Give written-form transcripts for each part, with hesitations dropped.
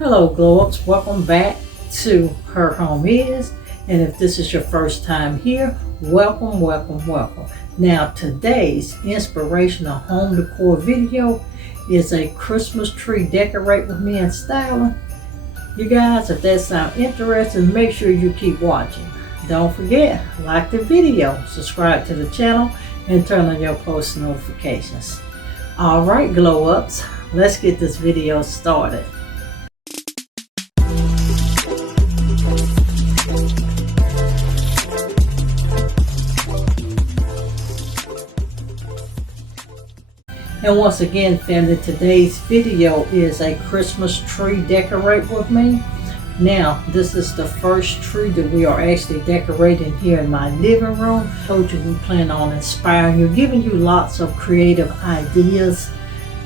Hello glow ups, welcome back to Her Home Is, and if this is your first time here, welcome. Now today's inspirational home decor video is a Christmas tree decorate with me and styling. You guys, if that sounds interesting, make sure you keep watching. Don't forget, like the video, subscribe to the channel, and turn on your post notifications. Alright glow ups, let's get this video started. And once again, family, today's video is a Christmas tree decorate with me. Now, this is the first tree that we are actually decorating here in my living room. I told you we plan on inspiring you, giving you lots of creative ideas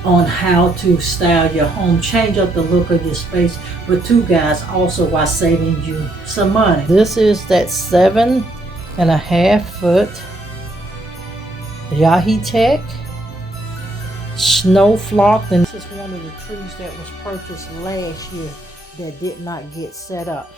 on how to style your home, change up the look of your space, but too guys, also while saving you some money. This is that 7.5 foot Yahi snow flocked, and this is one of the trees that was purchased last year that did not get set up.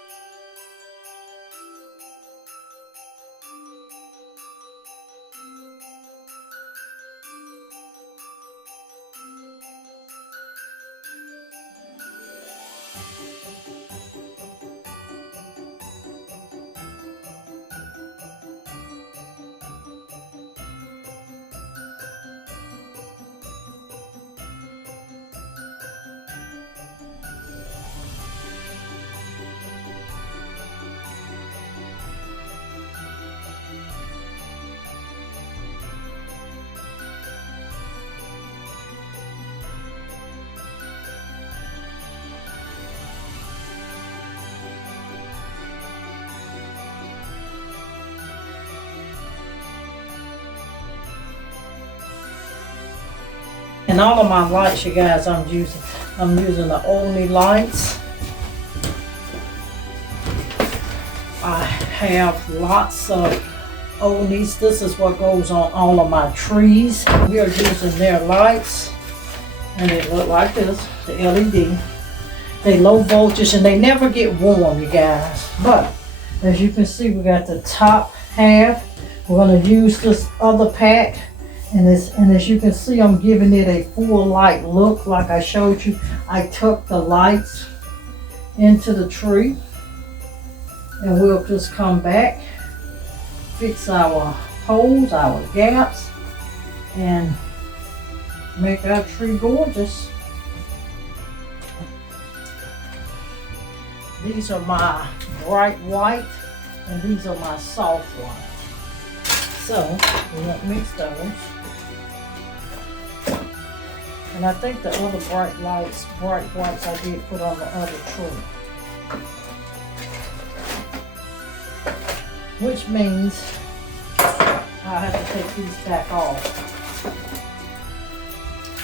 And all of my lights, you guys, I'm using the GOLI lights. I have lots of GOLIs. This is what goes on all of my trees. We are using their lights, and they look like this, the LED. They low voltage and they never get warm, you guys. But as you can see, we got the top half. We're going to use this other pack. And as you can see, I'm giving it a full light look like I showed you. I tucked the lights into the tree. And we'll just come back, fix our holes, our gaps, and make our tree gorgeous. These are my bright white, and these are my soft white. So, we won't mix those. And I think the other bright whites I did put on the other tree. Which means I have to take these back off.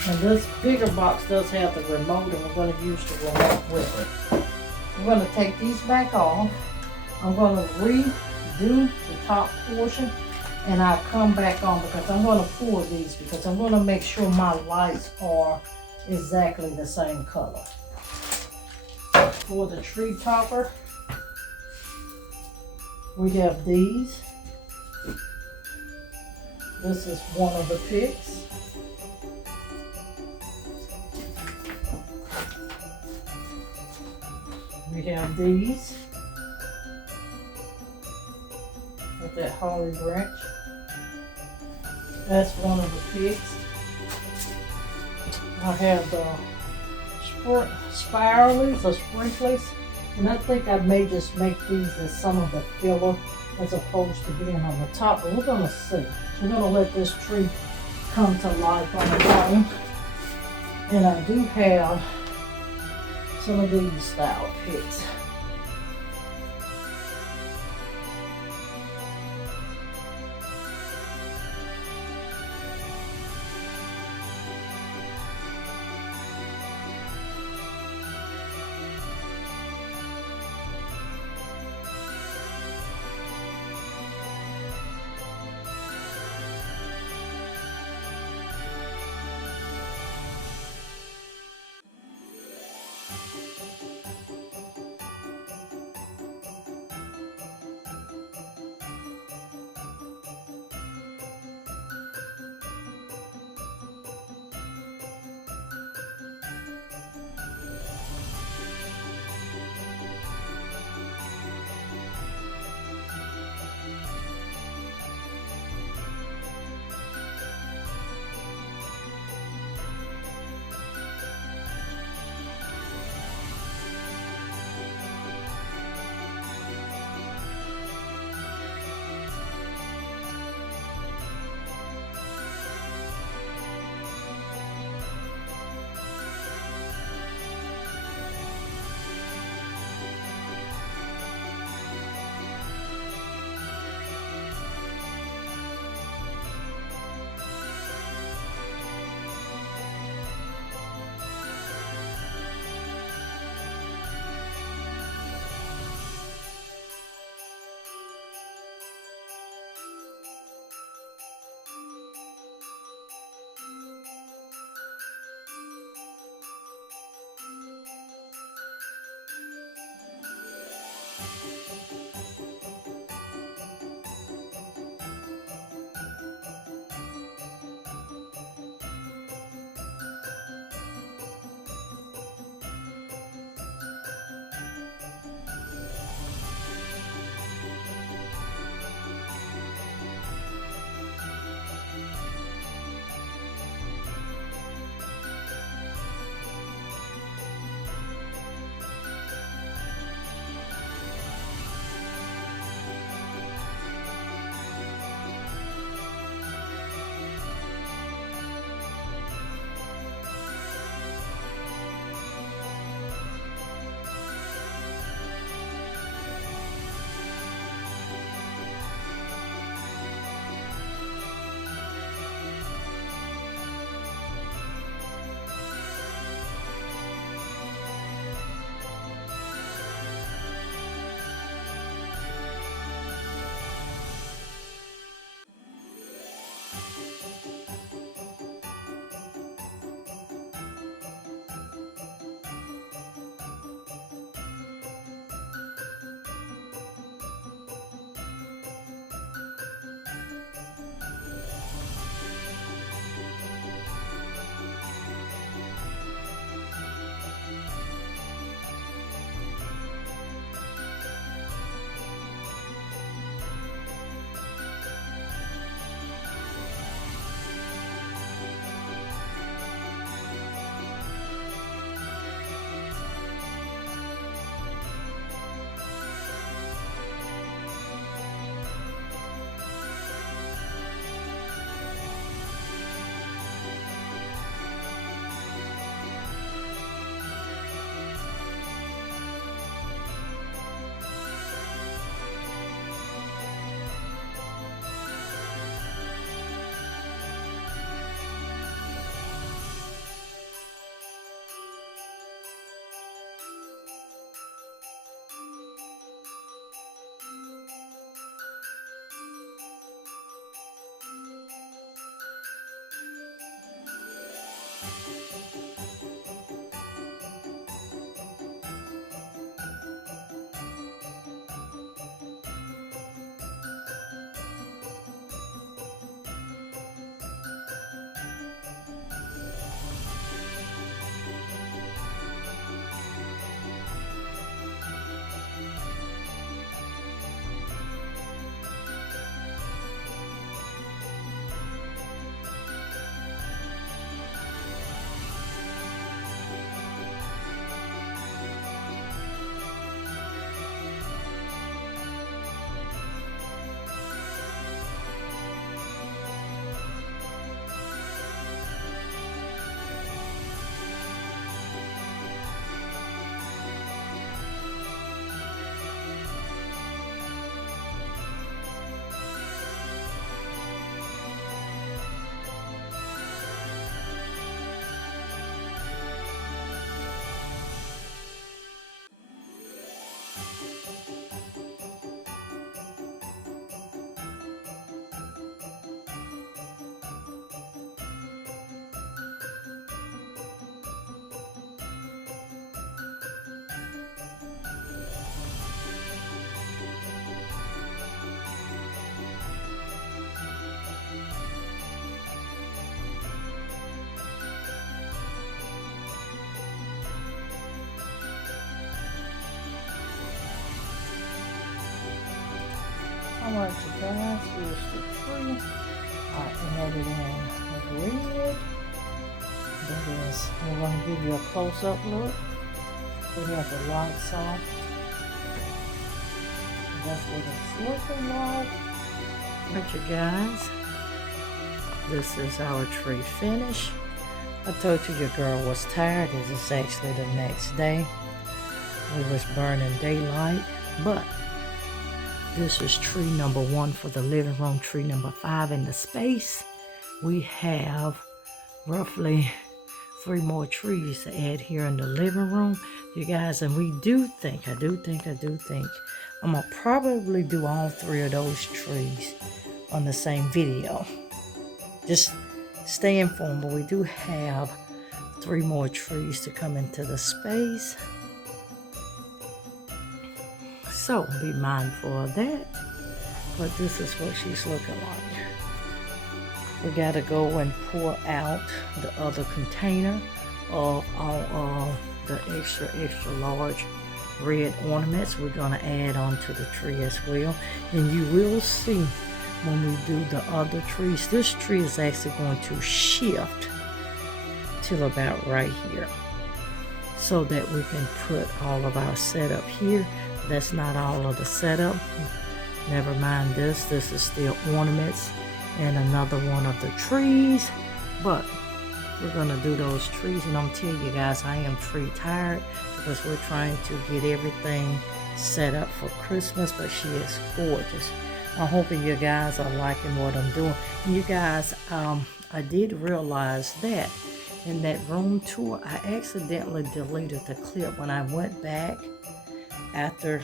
And this bigger box does have the remote, and we're going to use the remote with it. We're going to take these back off. I'm going to redo the top portion. And I'll come back on because I'm going to pour these because I'm going to make sure my lights are exactly the same color. For the tree topper, we have these. This is one of the picks. We have these with that holly branch. That's one of the picks. I have the spiralies or sprinklers, and I think I may just make these as some of the filler as opposed to being on the top, but we're going to see. We're going to let this tree come to life on its own. And I do have some of these style picks. Alright, you guys, here's the tree. I added in red. That is, I'm going to give you a close-up look. We have the lights on. That's what it's looking like. Alright, you guys, this is our tree finish. I told you your girl was tired. This is actually the next day. It was burning daylight, but this is tree number 1 for the living room, tree number 5 in the space. We have roughly 3 more trees to add here in the living room, you guys, and I do think, I'm gonna probably do all 3 of those trees on the same video. Just stay informed, but we do have 3 more trees to come into the space. So be mindful of that. But this is what she's looking like. We gotta go and pour out the other container of all of the extra large red ornaments we're gonna add onto the tree as well. And you will see when we do the other trees, this tree is actually going to shift till about right here so that we can put all of our setup here. That's not all of the setup. Never mind this. This is still ornaments and another one of the trees. But we're gonna do those trees, and I'm telling you guys, I am tree tired because we're trying to get everything set up for Christmas. But she is gorgeous. I'm hoping you guys are liking what I'm doing. And you guys, I did realize that in that room tour, I accidentally deleted the clip when I went back after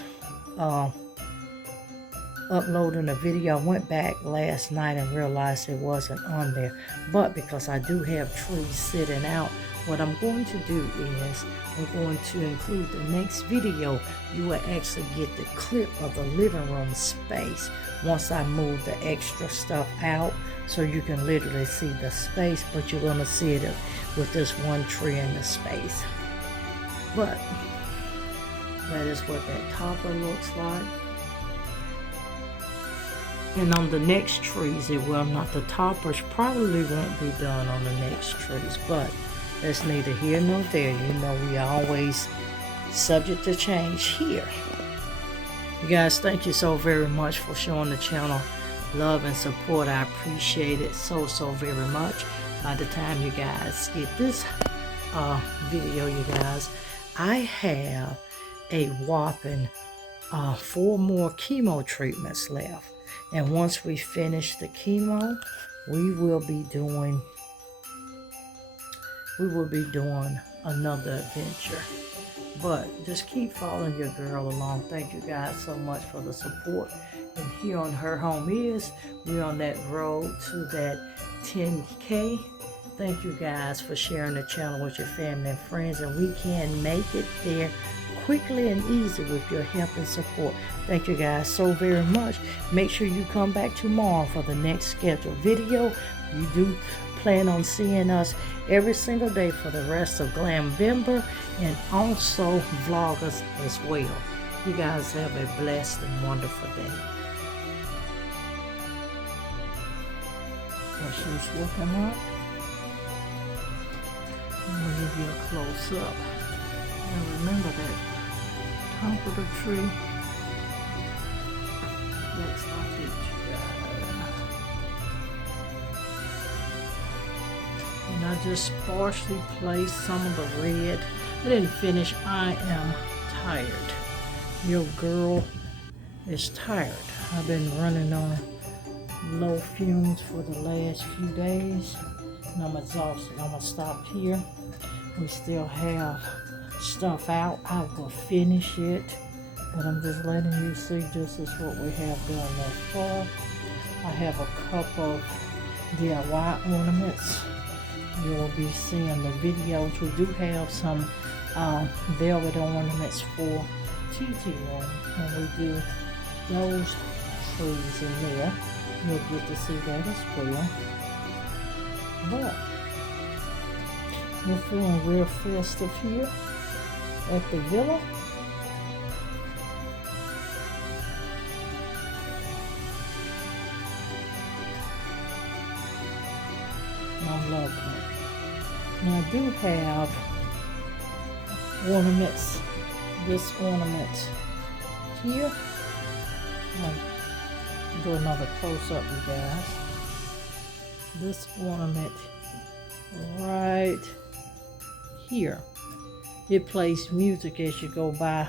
uploading the video. I went back last night and realized it wasn't on there. But because I do have trees sitting out, what I'm going to do is I'm going to include the next video. You will actually get the clip of the living room space once I move the extra stuff out, so you can literally see the space, but you're going to see it with this one tree in the space. But that is what that topper looks like. And on the next trees, it will not. The toppers probably won't be done on the next trees, but that's neither here nor there. You know, we are always subject to change here. You guys, thank you so very much for showing the channel love and support. I appreciate it so very much. By the time you guys get this video, you guys, I have a whopping 4 more chemo treatments left. And once we finish the chemo, we will be doing another adventure. But just keep following your girl along. Thank you guys so much for the support. And here on Her Home Is, we're on that road to that 10K. Thank you guys for sharing the channel with your family and friends, and we can make it there quickly and easy with your help and support. Thank you guys so very much. Make sure you come back tomorrow for the next scheduled video. You do plan on seeing us every single day for the rest of Glamvember, and also vlog us as well. You guys have a blessed and wonderful day. What she's looking like. I'm going to give you a close up. And remember that top of the tree looks like it, you guys. And I just sparsely placed some of the red. I didn't finish. I am tired. Your girl is tired. I've been running on low fumes for the last few days, and I'm exhausted. I'm gonna stop here. We still have stuff out. I will finish it, but I'm just letting you see this is what we have done thus far. I have a couple of DIY ornaments. You'll be seeing the videos. We do have some velvet ornaments for TT room, and we do those trees in there. You'll get to see that as well. But we're feeling real festive here at the villa. I'm loving it. Now I do have ornaments. This ornament here. I'll do another close-up, you guys. This ornament right here. It plays music as you go by.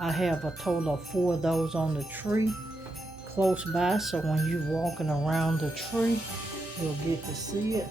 I have a total of 4 of those on the tree close by, so when you're walking around the tree, you'll get to see it.